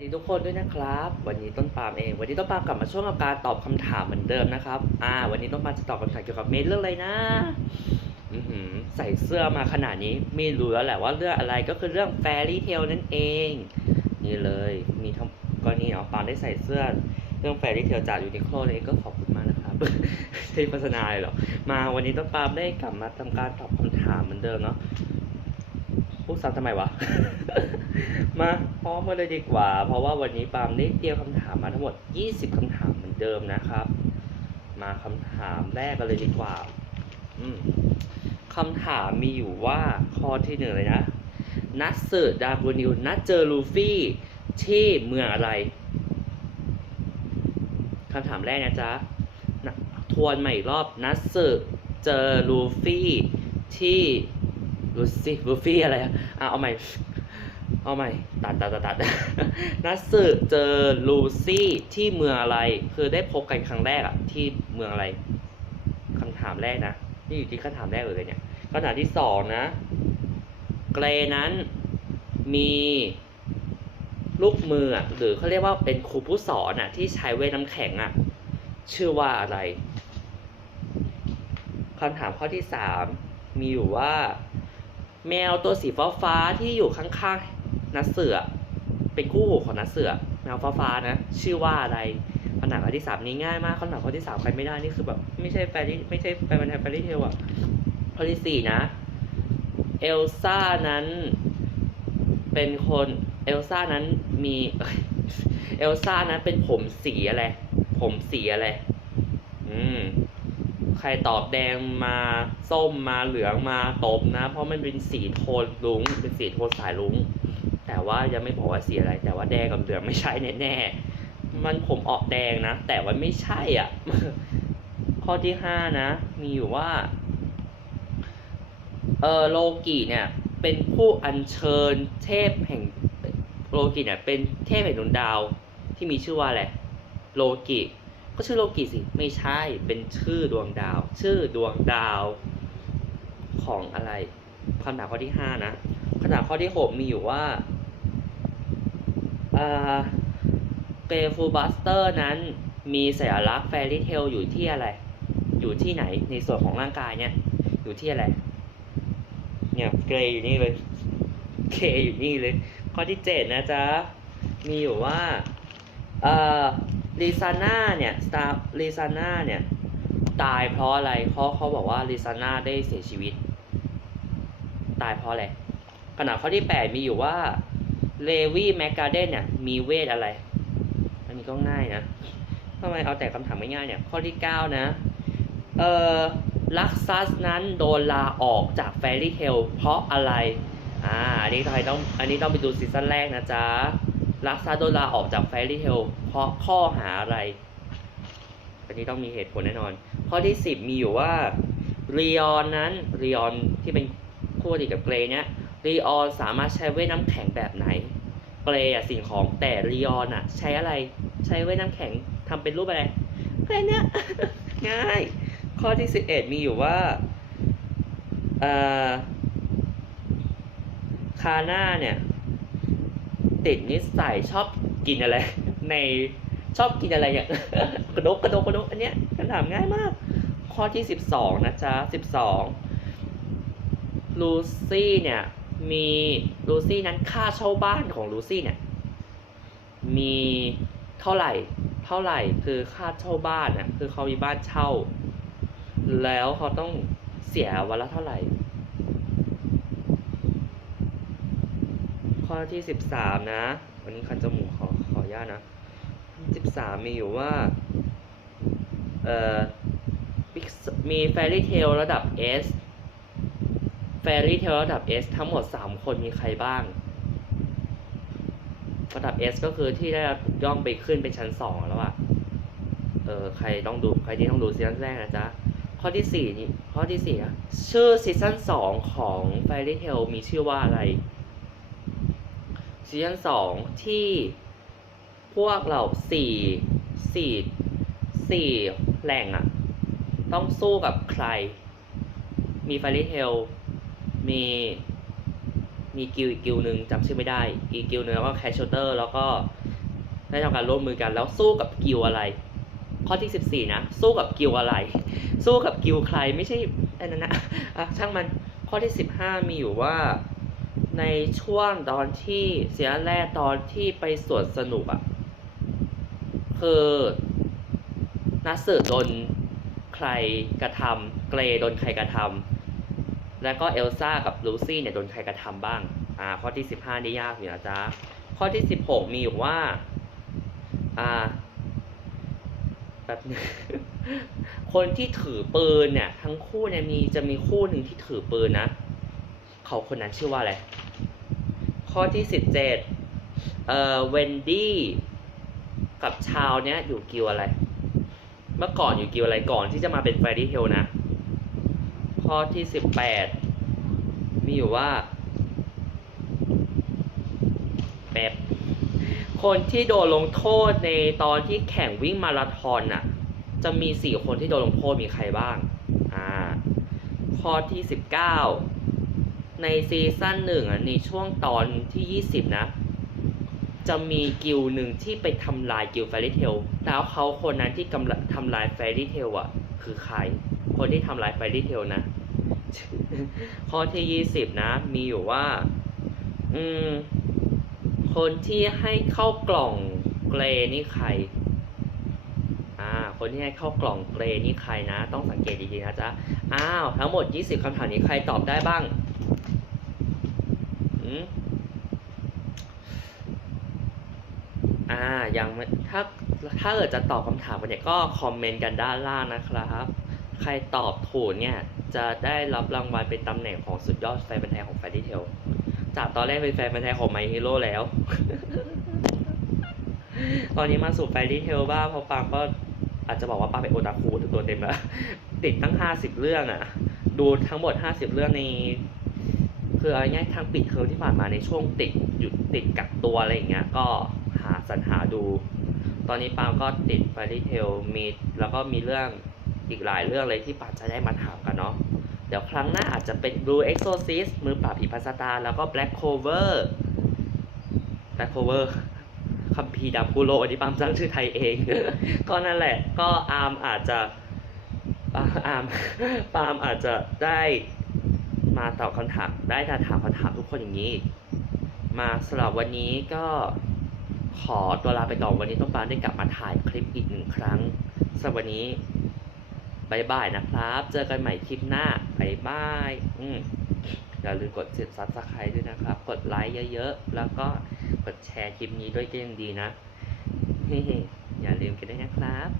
สวัสดีทุกคนด้วยนะครับ วันนี้ต้นปามเอง วันนี้ต้นปามกลับมาช่วงกับการตอบคำถามเหมือนเดิมนะครับ อ่า วันนี้ต้นปามจะตอบคำถามเกี่ยวกับเมนเรื่องอะไรนะอือหือใส่เสื้อมาขนาดนี้ไม่รู้แล้วแหละว่าเรื่องอะไรก็คือเรื่องแฟรี่เทลนั่นเอง นี่เลยมีทั้งก็นี่อ๋อปามได้ใส่เสื้อเรื่องแฟรี่เทลจากยูนิโคลเลยก็ขอบคุณมากนะครับที่โฆษณาเลยหรอมาวันนี้ต้นปามได้กลับมาทำการตอบคำถามเหมือนเดิมเนาะ พูดซ้ำทำไมวะ มาพร้อมกันเลยดีกว่า เพราะว่าวันนี้ปามได้เตรียมคำถามมาทั้งหมด 20คำถามเหมือนเดิมนะครับ มาคำถามแรกกันเลยดีกว่า อืมคำถามมีอยู่ว่าข้อที่หนึ่งเลยนะ นัดเสิร์ดากูนิวนัดเจอลูฟี่ที่เมืองอะไรคำถามแรกนะจ๊ะทวนใหม่อีกรอบนัดเสิร์เจอลูฟี่ที่ ลูซี่ลูฟี่อะไรอะอะเอาใหม่เอาใหม่ตัดตัดตัดตัดนัดสึเจอลูซี่ที่เมืองอะไร คือได้พบกันครั้งแรกอะที่เมืองอะไรคำถามแรกนะนี่อยู่ที่คำถามแรกเลยเนี่ยคำถามที่สองนะ เกรนั้นมีลูกมือหรือเขาเรียกว่าเป็นครูผู้สอนอะที่ใช้เวทน้ำแข็งอะชื่อว่าอะไรคำถามข้อที่สามมีอยู่ว่า แมวตัวสีฟ้าฟ้าที่อยู่ข้างๆนัดเสือเป็นคู่หูของนัดเสือแมวฟ้าฟ้านะ ชื่อว่าอะไรคำถามข้อที่สามนี้ง่ายมากคำถามข้อที่สามใครไม่ได้นี่คือแบบไม่ใช่แฟรี่ไม่ใช่แฟนมันแทนแฟรี่เทลอะข้อที่สี่นะ เอลซ่านั้น เป็นคนเอลซ่านั้นมีเอ้ยเอลซ่านั้นเป็นผมสีอะไร ผมสีอะไร อืม ใครตอบแดงมาส้มมาเหลืองมาตบนะ เพราะมันเป็นสีโทนลุงเป็นสีโทนสายลุงแต่ว่ายังไม่บอกว่าสีอะไร แต่ว่าแดงกับเหลืองไม่ใช่แน่ๆมันผมออกแดงนะ แต่ว่าไม่ใช่อะ ข้อที่ห้านะ มีอยู่ว่า เออโลกิเนี่ย เป็นผู้อัญเชิญเทพแห่งโลกิเนี่ย เป็นเทพแห่งดวงดาวที่มีชื่อว่าอะไรโลกิ ก็ชื่อโลกิสิ ไม่ใช่ เป็นชื่อดวงดาว ชื่อดวงดาวของอะไรคำถามข้อที่ห้านะคำถามข้อที่หกมีอยู่ว่าเอ่อเปฟูบัสเตอร์นั้นมีสัญลักษณ์แฟรี่เทลอยู่ที่อะไร อยู่ที่ไหนในส่วนของร่างกายเนี่ย อยู่ที่อะไร เนี่ยเกรย์อยู่นี่เลยเกย์อยู่นี่เลย ข้อที่เจ็ดนะจ๊ะ มีอยู่ว่าเอ่อ ลิซาน่าเนี่ยสตาร์ลิซาน่าเนี่ยตายเพราะอะไรเขาเขาบอกว่าลิซาน่าได้เสียชีวิต ตายเพราะอะไรขณะข้อที่แปดมีอยู่ว่าเลวี่แมกกาเดนเนี่ยมีเวทอะไร อันนี้ก็ง่ายนะทำไมเอาแต่คำถามไม่ง่ายเนี่ย ข้อที่เก้านะ เอ่อลักซัสนั้นโดนลาออกจากแฟรี่เทลเพราะอะไร อ่า อันนี้ต้อง อันนี้ต้องไปดูซีซั่นแรกนะจ๊ะลักซาโดนลาออกจากแฟรี่เทลาะข้อหาอะไร อันนี้ต้องมีเหตุผลแน่นอน ข้อที่สิบมีอยู่ว่ารีออนนั้นรีออนที่เป็นคู่อริกับเกรย์เนี่ยรีออนสามารถใช้เวน้ำแข็งแบบไหน เกรย์อะสิ่งของแต่รีออนอะใช้อะไรใช้เวน้ำแข็งทำเป็นรูปอะไรแค่เนี้ยง่าย ข้อที่สิบเอ็ดมีอยู่ว่าคาน่าเนี่ย ติดนิสัยชอบกินอะไร ในชอบกินอะไรอย่างกระดกกระดกกระดกอันเนี้ยคำถามง่ายมาก ข้อที่สิบสองนะจ๊ะสิบสองลูซี่เนี่ยมีลูซี่นั้นค่าเช่าบ้านของลูซี่เนี่ยมีเท่าไหร่ เท่าไหร่คือค่าเช่าบ้านน่ะคือเขามีบ้านเช่า แล้วเขาต้องเสียวันละเท่าไหร่ ข้อที่สิบสามนะ วันนี้คันจมูกขอขออนุญาตนะ สิบสามมีอยู่ว่า เอ่อ มีแฟรี่เทลระดับ S แฟรี่เทลระดับ S ทั้งหมดสามคนมีใครบ้าง ระดับ S ก็คือที่ได้รับย่องไปขึ้นเป็นชั้นสองแล้วอะเออ ใครต้องดู ใครที่ต้องดูซีซั่นแรกนะจ๊ะ ข้อที่สี่นี่ข้อที่สี่อะชื่อซีซั่นสองของแฟรี่เทลมีชื่อว่าอะไร ซีซั่นสองที่ วกเราสี่สี่สี่แหล่งอะต้องสู้กับใคร มีฟาริเทล มีมีกิลอีกกิลหนึ่งจำชื่อไม่ได้ อีกกิลหนึ่งแล้วก็แคชเชอร์แล้วก็ได้ทำการร่วมมือกันแล้วสู้กับกิลอะไร ข้อที่สิบสี่นะ สู้กับกิลอะไร สู้กับกิลใครไม่ใช่อ้นั่นนะอะช่างมันข้อที่สิบห้ามีอยู่ว่าในช่วงตอนที่เสียแรกตอนที่ไปสวนสนุกอะ่ะ คือนัสเสือโดนใครกระทำเกรย์โดนใครกระทำแล้วก็เอลซ่ากับลูซี่เนี่ยโดนใครกระทำบ้าง อ่า ข้อที่สิบห้านี่ยากอยู่นะจ๊ะ ข้อที่สิบหกมีอยู่ว่า อ่าแบบนึงคนที่ถือปืนเนี่ย ทั้งคู่เนี่ยมีจะมีคู่หนึ่งที่ถือปืนนะ เขาคนนั้นชื่อว่าอะไร ข้อที่สิบเจ็ดเอ่อเวนดี้ กับชาวเนี้ยอยู่กิวอะไร เมื่อก่อนอยู่กิวอะไรก่อนที่จะมาเป็นแฟรี่เทลนะ ข้อที่สิบแปดมีอยู่ว่าแป๊บคนที่โดนลงโทษในตอนที่แข่งวิ่งมาราธอนน่ะ จะมีสี่คนที่โดนลงโทษมีใครบ้าง อ่า ข้อที่สิบเก้าในซีซั่นหนึ่งอะในช่วงตอนที่ยี่สิบนะ จะมีกิลหนึ่งที่ไปทำลายกิลแฟรี่เทลแล้วเขาคนนั้นที่กำลังทำลายแฟรี่เทลอะ คือใคร คนที่ทำลายแฟรี่เทลนะ ข้อที่ยี่สิบนะ มีอยู่ว่า อืม คนที่ให้เข้ากล่องเกรนี่ใคร อ่า คนที่ให้เข้ากล่องเกรนี่ใครนะ ต้องสังเกตดีๆนะจ๊ะ อ้าว ทั้งหมด20คำถามนี้ใครตอบได้บ้าง อืม อ่ายังไม่ถ้าถ้าเกิดจะตอบคำถามกันเนี่ยก็คอมเมนต์กันด้านล่างนะครับ ใครตอบถูกเนี่ยจะได้รับรางวัลเป็นตำแหน่งของสุดยอดแฟนพันธุ์แท้ของแฟนดิเทลจากตอนแรกเป็นแฟนพันธุ์แท้ของไมฮีโร่แล้ว ตอนนี้มาสู่แฟนดิเทลบ้างเพราะปางก็อาจจะบอกว่าปางเป็นโอตาคุตัวเต็มแล้วติดตั้งห้าสิบเรื่องอะดูทั้งหมดห้าสิบเรื่องในคือเอาง่ายทางปิดเทอมที่ผ่านมาในช่วงติดหยุดติดกักตัวอะไรอย่างเงี้ยก็าสรรหาดู ตอนนี้ปางก็ติด Fairy Tail มีแล้วก็มีเรื่องอีกหลายเรื่องเลยที่ปางจะได้มาถามกันเนาะเดี๋ยวครั้งหน้าอาจจะเป็น Blue Exorcist มือปราบผีพัสตา แล้วก็ Black Clover Black Clover คัมภีร์ดำกุโรอันนี้ปามตั้งชื่อไทยเอง ก็นั่นแหละ ก็อาร์มอาจจะอาร์มปามอาจจะได้มาตอบคำถามได้มาถามคำถามทุกคนอย่างนี้ มาสำหรับวันนี้ก็ ขอตัวลาไปก่อนวันนี้ต้องปาได้กลับมาถ่ายคลิปอีกหนึ่งครั้งสำหรับวันนี้บายบายนะครับ เจอกันใหม่คลิปหน้าบายบายอืมอย่าลืมกดติดซับสไครต์ด้วยนะครับ กดไลค์เยอะๆ แล้วก็กดแชร์คลิปนี้ด้วยก็ยังดีนะ อย่าลืมกันด้วยนะครับ